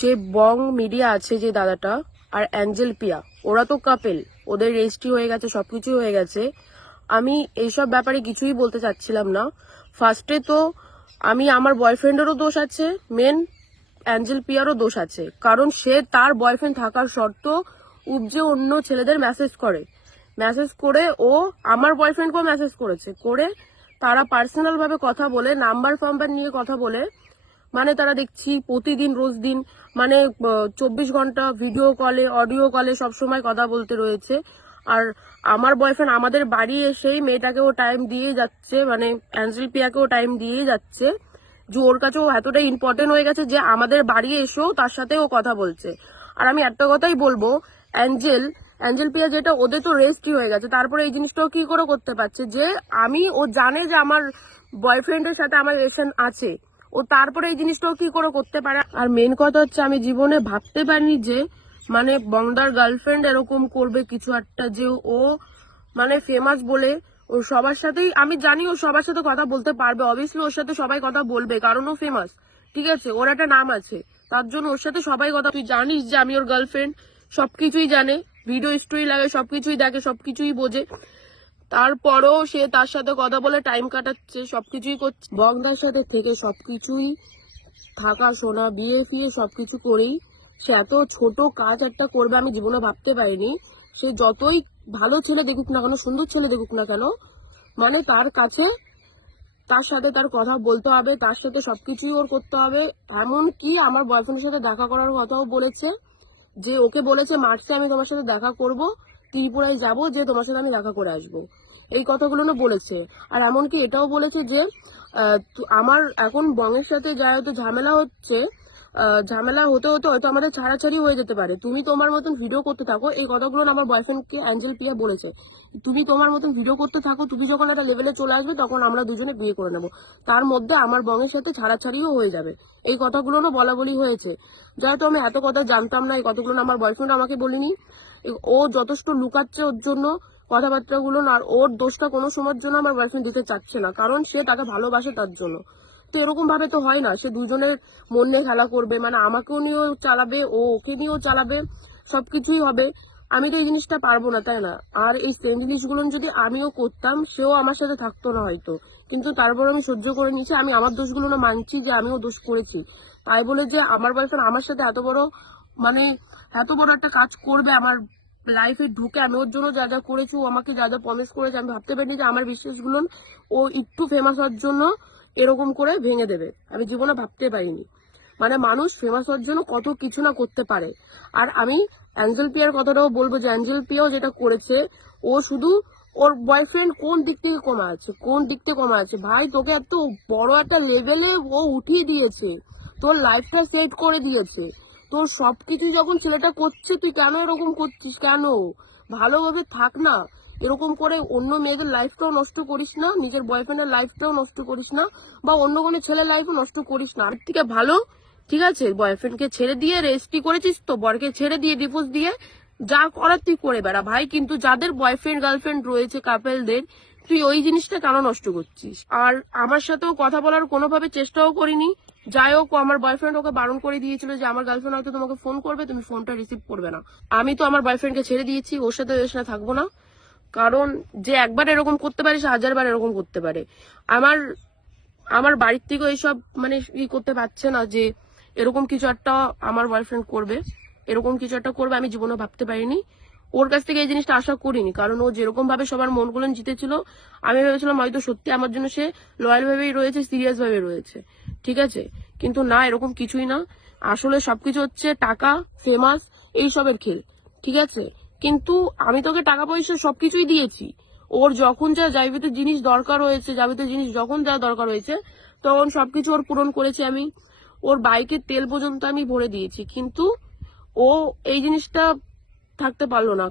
যে বং মিডিয়া আছে, যে দাদাটা আর অ্যাঞ্জেল পিয়া, ওরা তো কাপেল, ওদের রেজিস্ট্রি হয়ে গেছে, সবকিছু হয়ে গেছে। আমি এইসব ব্যাপারে কিছুই বলতে চাচ্ছিলাম না। ফার্স্টে তো আমি আমার বয়ফ্রেন্ডেরও দোষ আছে, মেন অ্যাঞ্জেল পিয়ারও দোষ আছে, কারণ সে তার বয়ফ্রেন্ড থাকার সত্ত্বেও উপজে অন্য ছেলেদের মেসেজ করে ও আমার বয়ফ্রেন্ডকেও মেসেজ করেছে, করে তারা পার্সোনাল ভাবে কথা বলে, নাম্বার ফাম্বার নিয়ে কথা বলে, মানে তারা দেখছি প্রতিদিন রোজ দিন মানে 24 ঘন্টা ভিডিও কলে অডিও কলে সবসময় কথা বলতে রয়েছে। আর আমার বয়ফ্রেন্ড আমাদের বাড়ি এসেই মেয়েটাকেও টাইম দিয়ে যাচ্ছে, মানে অ্যাঞ্জেল পিয়াকেও টাইম দিয়ে যাচ্ছে, যে ওর কাছে ও এতটাই ইম্পর্টেন্ট হয়ে গেছে যে আমাদের বাড়ি এসেও তার সাথে ও কথা বলছে। আর আমি একটা কথাই বলবো, অ্যাঞ্জেল পিয়া যেটা, ওদের তো রেজিস্ট্রি হয়ে গেছে, তারপরে এই জিনিসটাও কি করে করতে পারছে যে ও জানে যে আমার বয়ফ্রেন্ডের সাথে আমার রিলেশন আছে, ও তারপরে এই জিনিসটাও কি করে করতে পারে। আর মেন কথা হচ্ছে, আমি জীবনে ভাবতে পারিনি যে মানে বংদার গার্লফ্রেন্ড এরকম করবে কিছু একটা, যে ও মানে ফেমাস বলে ও সবার সাথেই, আমি জানি ও সবার সাথে কথা বলতে পারবে, অবভিয়াসলি ওর সাথে সবাই কথা বলবে কারণ ও ফেমাস, ঠিক আছে, ওর একটা নাম আছে, তার জন্য ওর সাথে সবাই কথা। তুই জানিস যে আমি ওর গার্লফ্রেন্ড, সবকিছুই জানে, ভিডিও স্টোরি লাগে, সবকিছুই দেখে, সবকিছুই বোঝে, তারপরও সে তার সাথে কথা বলে টাইম কাটাচ্ছে, সবকিছুই করছে বংদার সাথে থেকে, সবকিছুই থাকা শোনা বিয়ে ফিয়ে সবকিছু করেই সে এত ছোট কাজ একটা করবে আমি জীবনে ভাবতে পারিনি। সে যতই ভালো ছেলে দেখুক না কেন, সুন্দর ছেলে দেখুক না কেন, মানে তার কাছে তার সাথে তার কথা বলতে হবে, তার সাথে সবকিছুই ওর করতে হবে। এমন কি আমার বয়ফ্রেন্ডের সাথে দেখা করার কথাও বলেছে, যে ওকে বলেছে মার্চে আমি তোমার সাথে দেখা করব, ত্রিপুরায় যাব, যে তোমার সাথে আমি দেখা করে আসবো, এই কথাগুলো না বলেছে। আর এমনকি এটাও বলেছে যে আমার এখন বংয়ের সাথে যা হয়তো ঝামেলা হচ্ছে, ঝামেলা হতে হতে হয়তো আমাদের ছাড়াছাড়ি হয়ে যেতে পারে, তুমি তোমার মতন ভিডিও করতে থাকো, এই কথাগুলো আমার বয়ফ্রেন্ডকে অ্যাঞ্জেল পিয়া বলেছে। তুমি তোমার মতন ভিডিও করতে থাকো, তুমি যখন একটা লেভেলে চলে আসবে তখন আমরা দুজনে বিয়ে করে নেবো, তার মধ্যে আমার বংয়ের সাথে ছাড়াছাড়িও হয়ে যাবে, এই কথাগুলো না বলা বলি হয়েছে। যেহেতু আমি এত কথা জানতাম না, এই কথাগুলো আমার বয়ফ্রেন্ড আমাকে বলিনি, ও যথেষ্ট লুকাচ্ছে ওর জন্য কথাবার্তাগুলো, আর ওর দোষটা কোনো সময়ের জন্য আমার বয়ফ্রেন্ড দিতে চাচ্ছে না, কারণ সে তাকে ভালোবাসে তার জন্য। তো এরকম ভাবে তো হয় না, সে দুজনের মন নিয়ে খেলা করবে, মানে আমাকেও নিয়েও চালাবে, ও ওকে নিয়েও চালাবে, সবকিছুই হবে। আমি তো এই জিনিসটা পারবো না, তাই না? আর এই সেম জিনিসগুলো যদি আমিও করতাম, সেও আমার সাথে থাকতো না হয়তো, কিন্তু তারপর আমি সহ্য করে নিয়েছি, আমি আমার দোষগুলো না মানছি যে আমিও দোষ করেছি, তাই বলে যে আমার বয়ফ্রেন্ড আমার সাথে এত বড় মানে এত বড় একটা কাজ করবে আমার লাইফে ঢুকে, আমি ওর জন্য যা যা করেছি, ও আমাকে যা যা প্রমিস করেছে, আমি ভাবতে পারিনি যে আমার বিশ্বাসগুলো ও একটু ফেমাস হওয়ার জন্য এরকম করে ভেঙে দেবে, আমি জীবনে ভাবতে পারিনি। মানে মানুষ ফেমাস হওয়ার জন্য কত কিছু না করতে পারে। আর আমি অ্যাঞ্জেল পিয়ার কথাটাও বলবো, যে অ্যাঞ্জেল পিয়াও যেটা করেছে, ও শুধু ওর বয়ফ্রেন্ড কোন দিক থেকে কমা আছে ভাই, তোকে এত বড় একটা লেভেলে ও উঠিয়ে দিয়েছে, তোর লাইফটা সেট করে দিয়েছে, তোর সবকিছু যখন ছেলেটা করছে, তুই কেন এরকম করছিস? কেন? ভালোভাবে থাক না, এরকম করে অন্য মেয়েদের লাইফটাও নষ্ট করিস না, নিজের বয়ফ্রেন্ডের লাইফটাও নষ্ট করিস না, বা অন্য কোনো ছেলের লাইফও নষ্ট করিস না। আর থেকে ভালো, ঠিক আছে, বয়ফ্রেন্ডকে ছেড়ে দিয়ে রেজিস্ট্রি করেছিস তো, বরকে ছেড়ে দিয়ে ডিভোর্স দিয়ে যা করার তুই করে বেড়া ভাই, কিন্তু যাদের বয়ফ্রেন্ড গার্লফ্রেন্ড রয়েছে কাপেলদের, তুই ওই জিনিসটা কেন নষ্ট করছিস? আর আমার সাথেও কথা বলার কোনোভাবে চেষ্টাও করিনি। যাই হোক, আমার বয়ফ্রেন্ড ওকে বারণ করে দিয়েছিল যে আমার গার্লফ্রেন্ড হয়তো তোমাকে ফোন করবে, তুমি ফোনটা রিসিভ করবে না। আমি তো আমার বয়ফ্রেন্ডকে ছেড়ে দিয়েছি, ওর সাথে থাকবো না, কারণ যে একবার এরকম করতে পারে সে 1000বার এরকম করতে পারে। আমার আমার বাড়ির থেকেও এইসব মানে করতে পারছে না, যে এরকম কিছু একটা আমার বয়ফ্রেন্ড করবে, এরকম কিছু একটা করবে আমি জীবনে ভাবতে পারিনি। ওর কাছ থেকে এই জিনিসটা আশা করিনি, কারণ ও যেরকম ভাবে সবার মনগুলো জিতেছিল, আমি ভেবেছিলাম হয়তো সত্যি আমার জন্য সে লয়াল ভাবেই রয়েছে, সিরিয়াস ভাবে রয়েছে, ঠিক আছে, কিন্তু না, এরকম কিছুই না। আসলে সবকিছু হচ্ছে টাকা, ফেমাস, এইসবের খেল, ঠিক আছে, কিন্তু আমি তোকে টাকা পয়সা সবকিছুই দিয়েছি, ওর যখন যা যাবিতে জিনিস দরকার হয়েছে, যাবিতে জিনিস যখন যা দরকার হয়েছে তখন সবকিছু ওর পূরণ করেছি আমি, ওর বাইকের তেল পর্যন্ত আমি ভরে দিয়েছি, কিন্তু ও এই জিনিসটা থাকতে পারলো না।